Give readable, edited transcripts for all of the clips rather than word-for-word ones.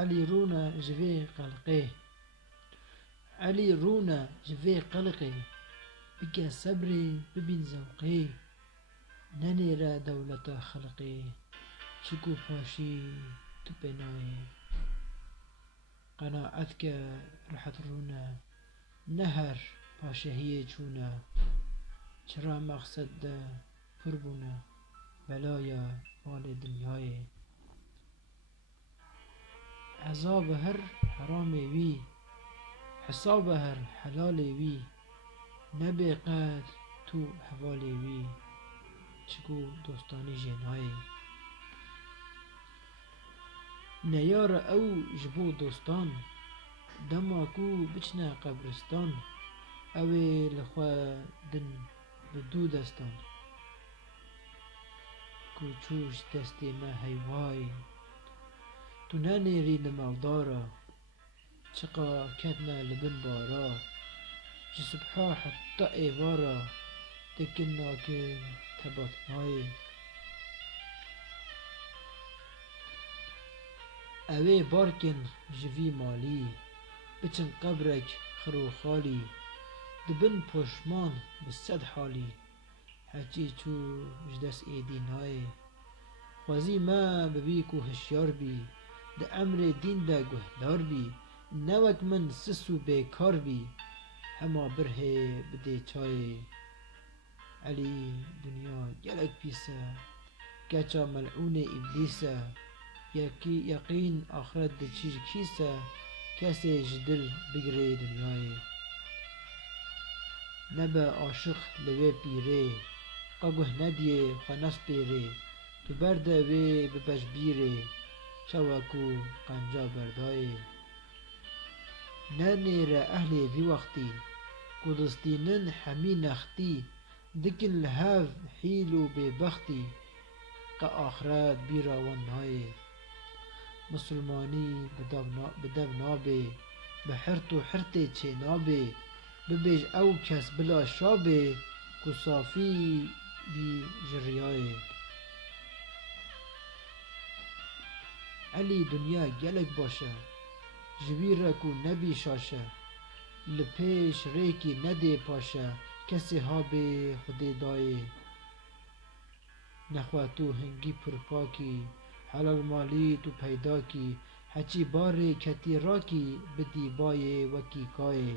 علی رونا جوی قلقه علی رونا جوی قلقه بکه صبری ببین زوقه ننیره دولتا خلقه چکو پاشی تو بنای قناعت که راحت رونا نهر پاشهی چونا چرا مقصد ده پر بونا بلایا مال دنیای عذاب هر حرام وی حساب هر حلال وی نبی قد تو حوال وی چکو دوستانی جنای نیار او جبو دوستان دما کو بچنه قبرستان اوی لخوا دن بدو دستان کو چوش دستی ما هیوای تو ننیری لمالدارا چقا کتنا لبن بارا جی صبحا حتی ایوارا دکن ناکن تبات مای اوی بارکن جوی مالی بچن قبرک خرو خالی دبن پشمان بسد حالی هچی چو جدس ایدی نای خوازی ما ببی کو هشیار بی ده امر دین ده گهدار بی نوک من سسو بیکار بی هما بره بده چای علی دنیا گلک پیسه گچا ملعون ابلیسه یقین آخرت ده چیز کیسه کسی جدل بگره دنیای نبه عاشق لوی پیره قگوه ندیه خانس پیره تو برده وی ببش بیره چوکو قنجا بردای ننیره اهل وی وقتی کودستینن همی نختی دکن لحف حیلو ببختی قا آخرت بیرا ونای مسلمانی بدو نابه به حرت و حرت چه نابه ببیج او کس بلا شابه کو صافی بی جریای علی دنیا گلک باشه جوی را کو نبی شاشه لپیش ریکی نده پاشه کسی ها به خودی دای نخواه تو هنگی پرپاکی حلال مالی تو پیدا کی هچی باری کتی راکی بدی بای وکی کای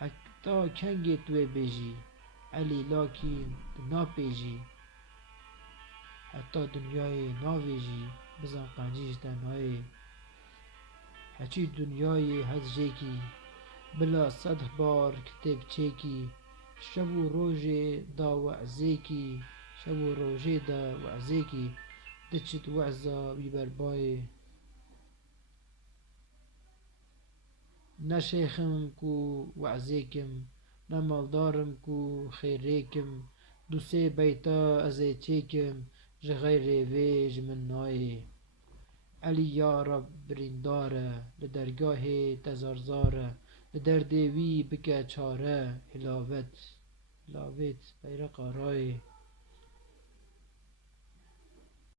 حتی کنگی توی بیجی علی لاکی نا پیجی حتی دنیای ناویجی بزن قنجیش دنای هچی دنیای هز جیکی بلا 100 بار کتب چیکی شب و روژ دا وعزیکی شب و روژه دا وعزیکی دچت وعزا بیبربای نه شیخم کو وعزیکم نه مالدارم کو خیریکم دو سه بیتا از چیکم جغیر وی جمن نای علی یا رب برینداره لدرگاه تزارزاره لدرد وی بکه چاره هلاوت بیرق آرای